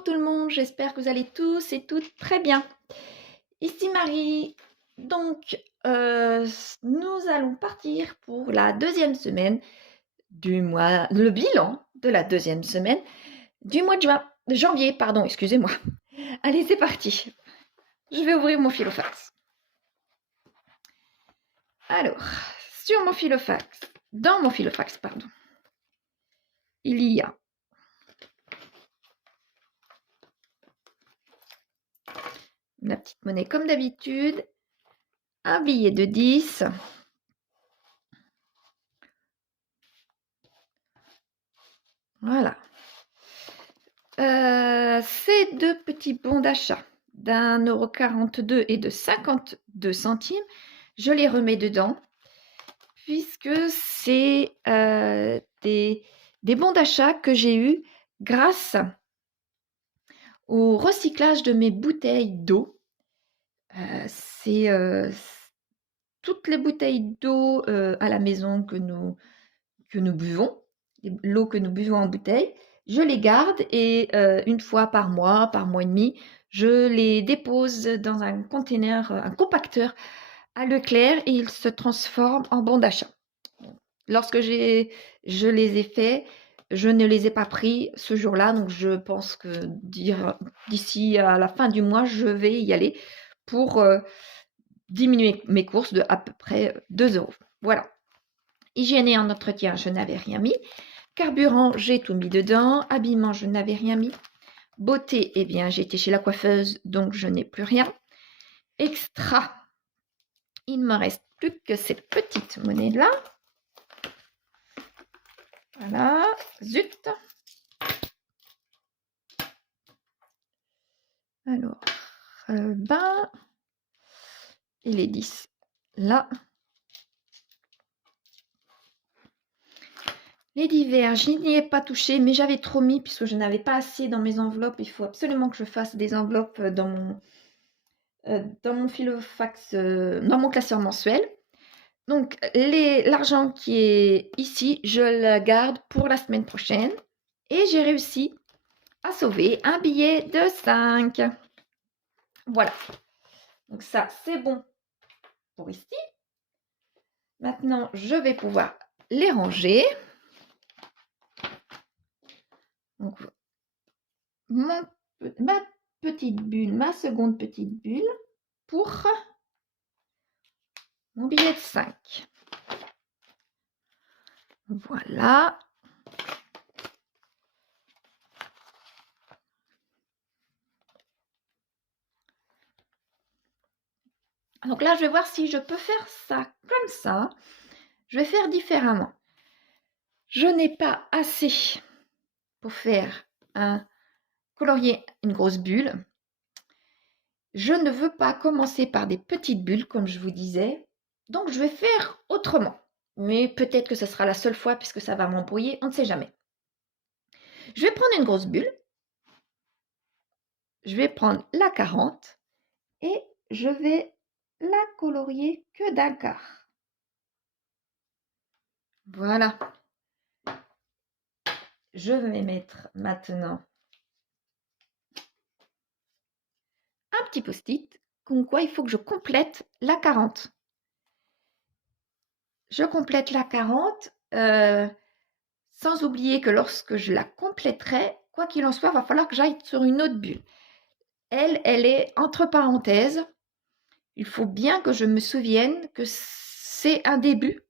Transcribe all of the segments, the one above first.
Bonjour tout le monde, j'espère que vous allez tous et toutes très bien. Ici Marie. Donc, nous allons partir pour la deuxième semaine du mois, le bilan de la deuxième semaine du mois de janvier, pardon, excusez-moi. Allez, c'est parti. Je vais ouvrir mon filofax. Alors, sur mon filofax, dans mon filofax, pardon, il y a la petite monnaie comme d'habitude, un billet de 10, voilà. Ces deux petits bons d'achat d'1,42 € et de 52 centimes, je les remets dedans puisque c'est des bons d'achat que j'ai eus grâce au recyclage de mes bouteilles d'eau. C'est toutes les bouteilles d'eau à la maison que nous buvons, l'eau que nous buvons en bouteille, je les garde et une fois par mois et demi, je les dépose dans un container, un compacteur à Leclerc et ils se transforment en bons d'achat. Lorsque je les ai faits, je ne les ai pas pris ce jour-là, donc je pense que d'ici à la fin du mois, je vais y aller pour diminuer mes courses de à peu près 2 €. Voilà. Hygiène et en entretien, je n'avais rien mis. Carburant, j'ai tout mis dedans. Habillement, je n'avais rien mis. Beauté, eh bien, j'ai été chez la coiffeuse, donc je n'ai plus rien. Extra, il ne me reste plus que ces petites monnaies-là. Voilà, zut. Alors, et les 10 là. Les divers, je n'y ai pas touché, mais j'avais trop mis puisque je n'avais pas assez dans mes enveloppes. Il faut absolument que je fasse des enveloppes dans mon filofax, dans mon classeur mensuel. Donc, l'argent qui est ici, je le garde pour la semaine prochaine. Et j'ai réussi à sauver un billet de 5. Voilà. Donc ça, c'est bon pour ici. Maintenant, je vais pouvoir les ranger. Donc, ma petite bulle, ma seconde petite bulle pour mon billet de 5. Voilà. Donc là, je vais voir si je peux faire ça comme ça. Je vais faire différemment. Je n'ai pas assez pour faire colorier une grosse bulle. Je ne veux pas commencer par des petites bulles, comme je vous disais. Donc, je vais faire autrement. Mais peut-être que ce sera la seule fois puisque ça va m'embrouiller, on ne sait jamais. Je vais prendre une grosse bulle. Je vais prendre la 40 et je vais la colorier que d'un quart. Voilà. Je vais mettre maintenant un petit post-it, comme quoi il faut que je complète la 40. Je complète la 40, sans oublier que lorsque je la compléterai, quoi qu'il en soit, il va falloir que j'aille sur une autre bulle. Elle est entre parenthèses. Il faut bien que je me souvienne que c'est un début.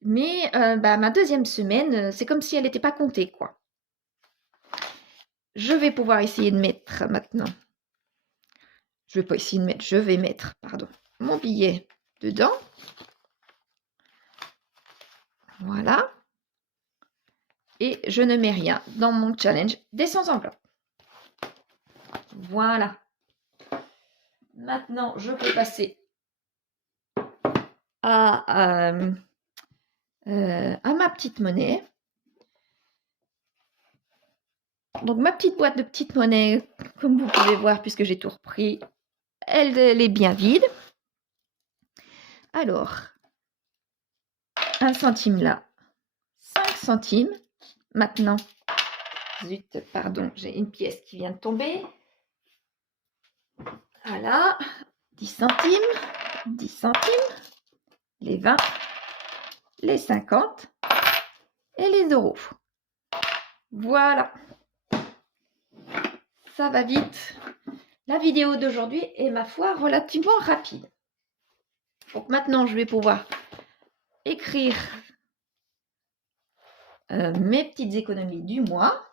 Mais ma deuxième semaine, c'est comme si elle n'était pas comptée, quoi. Je vais pouvoir essayer de mettre maintenant. Je vais pas essayer de mettre, je vais mettre, pardon, mon billet dedans. Voilà. Et je ne mets rien dans mon challenge des 100 enveloppes. Voilà. Maintenant, je peux passer à ma petite monnaie. Donc, ma petite boîte de petites monnaies, comme vous pouvez voir, puisque j'ai tout repris, elle est bien vide. Alors, 1 centime là, 5 centimes. Maintenant, Zut, pardon, j'ai une pièce qui vient de tomber. Voilà, 10 centimes, 10 centimes, les 20, les 50 et les euros. Voilà, ça va vite. La vidéo d'aujourd'hui est, ma foi, relativement rapide. Donc maintenant, je vais pouvoir écrire mes petites économies du mois.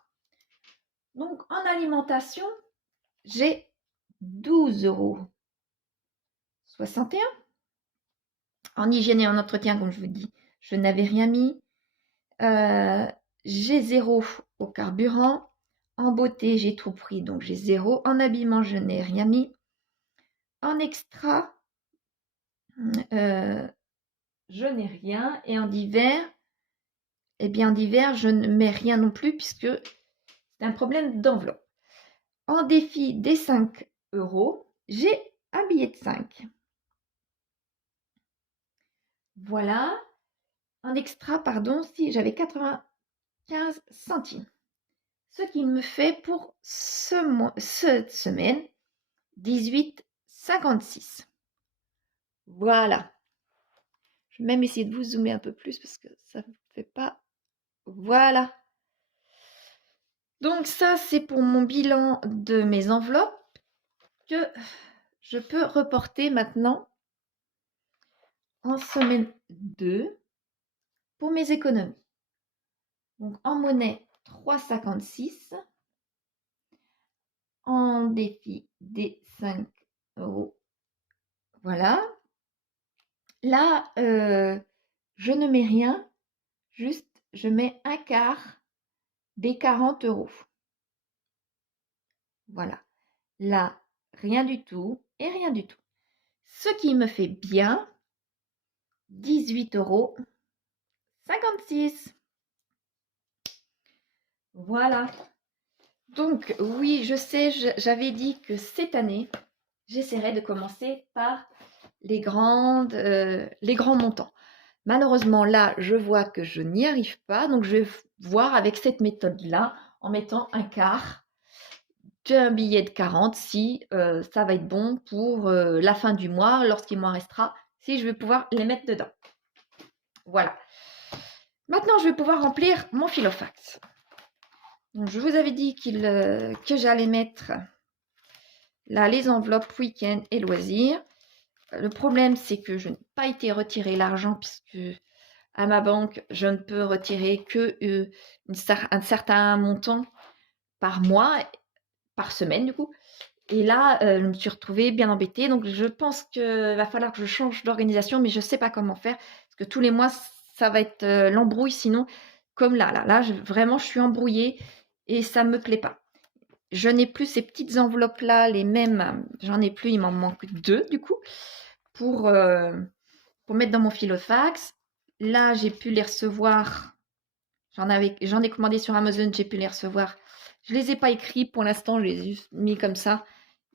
Donc en alimentation, j'ai 12,61 €. En hygiène et en entretien, comme je vous dis, je n'avais rien mis. J'ai 0 au carburant. En beauté, j'ai tout pris, donc j'ai 0. En habillement, je n'ai rien mis. En extra, je n'ai rien. Et en divers, eh bien en divers, je ne mets rien non plus puisque c'est un problème d'enveloppe. En défi des 5 €, j'ai un billet de 5. Voilà. En extra, pardon, si j'avais 95 centimes. Ce qui me fait pour cette semaine 18,56. Voilà. Je vais même essayer de vous zoomer un peu plus parce que ça ne fait pas. Voilà. Donc ça, c'est pour mon bilan de mes enveloppes que je peux reporter maintenant en semaine 2 pour mes économies. Donc en monnaie, 3,56. En défi des 5 €. Voilà. Là, je ne mets rien, juste je mets un quart des 40 €. Voilà. Là, rien du tout et rien du tout. Ce qui me fait bien 18,56 €. Voilà. Donc, oui, je sais, j'avais dit que cette année, j'essaierai de commencer par les grands montants. Malheureusement, là, je vois que je n'y arrive pas. Donc, je vais voir avec cette méthode-là, en mettant un quart d'un billet de 40, si ça va être bon pour la fin du mois, lorsqu'il m'en restera, si je vais pouvoir les mettre dedans. Voilà. Maintenant, je vais pouvoir remplir mon filofax. Donc, je vous avais dit que j'allais mettre là les enveloppes week-end et loisirs. Le problème, c'est que je n'ai pas été retirer l'argent puisque à ma banque, je ne peux retirer que un certain montant par mois, par semaine du coup. Et là, je me suis retrouvée bien embêtée. Donc, je pense qu'il va falloir que je change d'organisation, mais je ne sais pas comment faire. Parce que tous les mois, ça va être l'embrouille. Sinon, comme là, vraiment, je suis embrouillée et ça ne me plaît pas. Je n'ai plus ces petites enveloppes-là, les mêmes. J'en ai plus, il m'en manque 2 du coup, pour mettre dans mon filofax. Là, j'ai pu les recevoir. J'en ai commandé sur Amazon, j'ai pu les recevoir. Je ne les ai pas écrits pour l'instant, je les ai mis comme ça,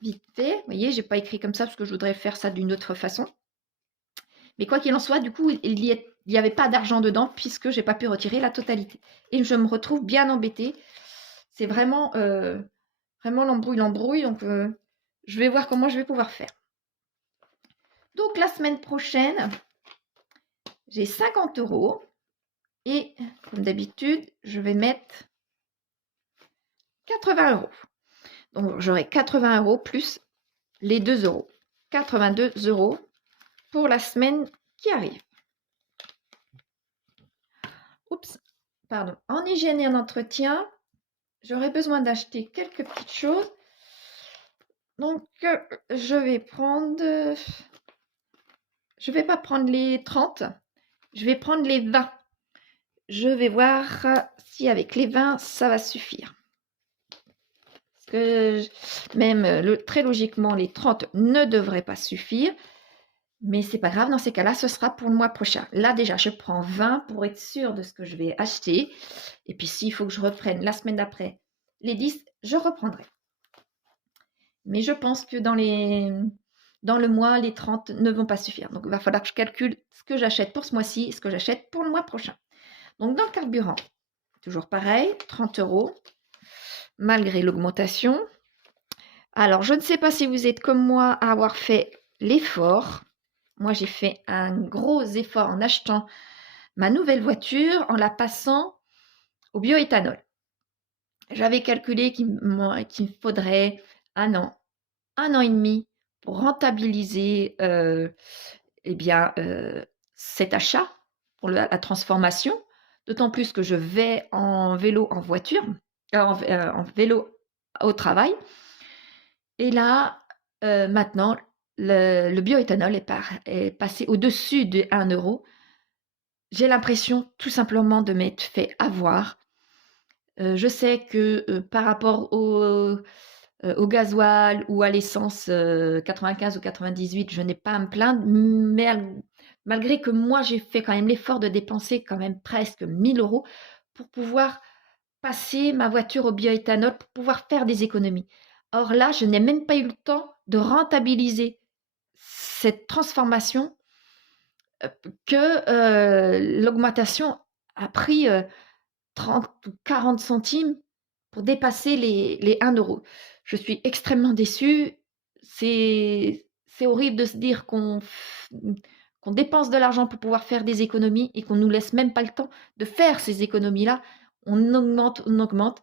vite fait. Vous voyez, je n'ai pas écrit comme ça parce que je voudrais faire ça d'une autre façon. Mais quoi qu'il en soit, du coup, il n'y avait pas d'argent dedans puisque je n'ai pas pu retirer la totalité. Et je me retrouve bien embêtée. C'est vraiment, vraiment l'embrouille. Donc, je vais voir comment je vais pouvoir faire. Donc, la semaine prochaine, j'ai 50 € et comme d'habitude, je vais mettre 80 €. Donc, j'aurai 80 € plus les 2 €. 82 € pour la semaine qui arrive. Oups, pardon. En hygiène et en entretien, j'aurai besoin d'acheter quelques petites choses. Donc, je vais prendre... Je ne vais pas prendre les 30, je vais prendre les 20. Je vais voir si avec les 20, ça va suffire. Parce que même très logiquement, les 30 ne devraient pas suffire. Mais c'est pas grave, dans ces cas-là, ce sera pour le mois prochain. Là, déjà, je prends 20 pour être sûre de ce que je vais acheter. Et puis, s'il faut que je reprenne la semaine d'après les 10, je reprendrai. Mais je pense que dans le mois, les 30 ne vont pas suffire. Donc, il va falloir que je calcule ce que j'achète pour ce mois-ci et ce que j'achète pour le mois prochain. Donc, dans le carburant, toujours pareil, 30 €. malgré l'augmentation. Alors, je ne sais pas si vous êtes comme moi à avoir fait l'effort. Moi, j'ai fait un gros effort en achetant ma nouvelle voiture en la passant au bioéthanol. J'avais calculé qu'il me faudrait 1 an, 1 an et demi pour rentabiliser eh bien, cet achat pour la transformation, d'autant plus que je vais en vélo en voiture, en vélo au travail. Et là, maintenant, le bioéthanol est passé au-dessus de 1 euro. J'ai l'impression tout simplement de m'être fait avoir. Je sais que par rapport au gasoil ou à l'essence 95 ou 98, je n'ai pas à me plaindre, mais malgré que moi j'ai fait quand même l'effort de dépenser quand même presque 1000 euros pour pouvoir passer ma voiture au bioéthanol, pour pouvoir faire des économies. Or là, je n'ai même pas eu le temps de rentabiliser cette transformation que l'augmentation a pris 30 ou 40 centimes pour dépasser les 1 euro. Je suis extrêmement déçue. C'est horrible de se dire qu'on dépense de l'argent pour pouvoir faire des économies et qu'on ne nous laisse même pas le temps de faire ces économies-là. On augmente, on augmente.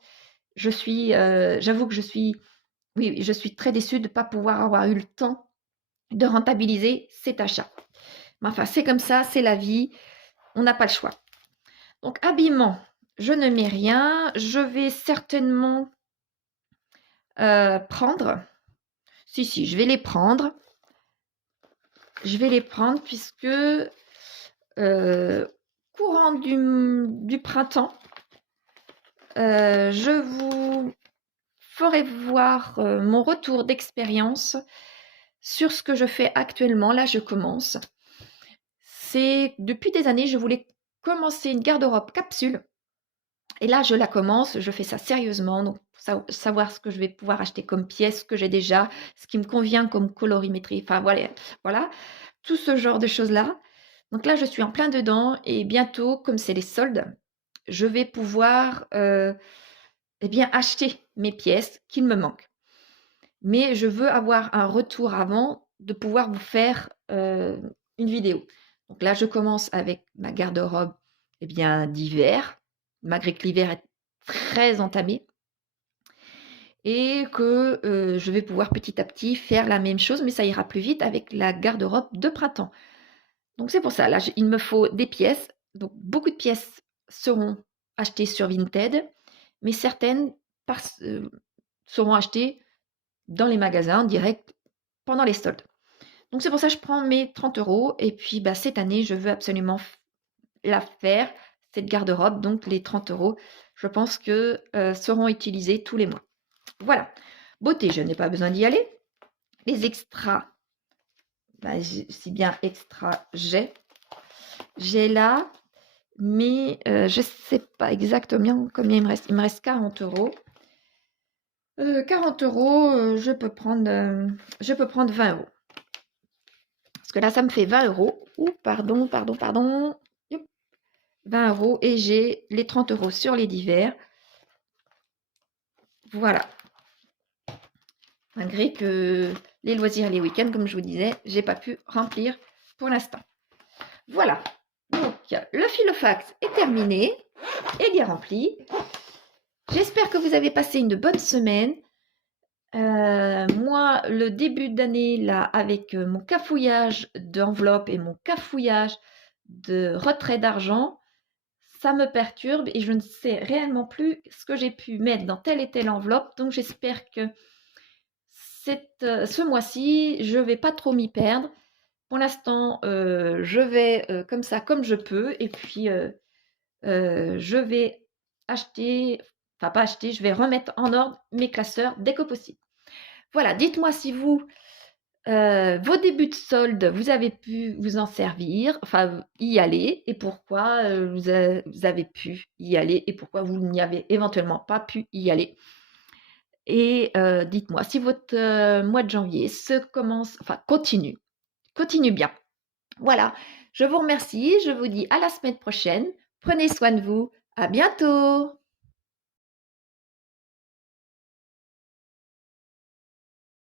J'avoue que oui, je suis très déçue de ne pas pouvoir avoir eu le temps de rentabiliser cet achat. Mais enfin, c'est comme ça, c'est la vie, on n'a pas le choix. Donc, habillement, je ne mets rien. Je vais certainement prendre. Si, je vais les prendre. Je vais les prendre puisque courant du printemps, je vous ferai voir mon retour d'expérience sur ce que je fais actuellement. Là, je commence. C'est depuis des années, je voulais commencer une garde-robe capsule. Et là, je la commence, je fais ça sérieusement, donc pour savoir ce que je vais pouvoir acheter comme pièces que j'ai déjà, ce qui me convient comme colorimétrie, enfin voilà, tout ce genre de choses-là. Donc là, je suis en plein dedans et bientôt, comme c'est les soldes, je vais pouvoir eh bien, acheter mes pièces qu'il me manquent. Mais je veux avoir un retour avant de pouvoir vous faire une vidéo. Donc là, je commence avec ma garde-robe eh bien, d'hiver, malgré que l'hiver est très entamé, et que je vais pouvoir petit à petit faire la même chose, mais ça ira plus vite avec la garde-robe de printemps. Donc c'est pour ça, là, il me faut des pièces. Donc beaucoup de pièces seront achetées sur Vinted, mais certaines seront achetées dans les magasins direct pendant les soldes. Donc c'est pour ça que je prends mes 30 euros. Et puis bah, cette année, je veux absolument la faire, cette garde-robe. Donc les 30 euros, je pense que seront utilisés tous les mois. Voilà. Beauté, je n'ai pas besoin d'y aller. Les extras, bah, si bien extra j'ai là, mais je ne sais pas exactement combien il me reste. Il me reste 40 euros. 40 euros, je peux prendre 20 euros. Parce que là, ça me fait 20 euros. Ouh, pardon. 20 euros et j'ai les 30 euros sur les divers. Voilà. Malgré que les loisirs et les week-ends, comme je vous disais, j'ai pas pu remplir pour l'instant. Voilà. Donc, le filofax est terminé et bien rempli. J'espère que vous avez passé une bonne semaine. Moi, le début d'année, là, avec mon cafouillage d'enveloppe et mon cafouillage de retrait d'argent, ça me perturbe et je ne sais réellement plus ce que j'ai pu mettre dans telle et telle enveloppe. Donc, j'espère que ce mois-ci, je ne vais pas trop m'y perdre. Pour l'instant, je vais comme ça, comme je peux. Et puis, je vais acheter, enfin pas acheter, je vais remettre en ordre mes classeurs dès que possible. Voilà, dites-moi si vous, vos débuts de solde, vous avez pu vous en servir, enfin y aller, et pourquoi vous avez pu y aller, et pourquoi vous n'y avez éventuellement pas pu y aller. Et dites-moi si votre mois de janvier continue bien. Voilà, je vous remercie, je vous dis à la semaine prochaine. Prenez soin de vous, à bientôt!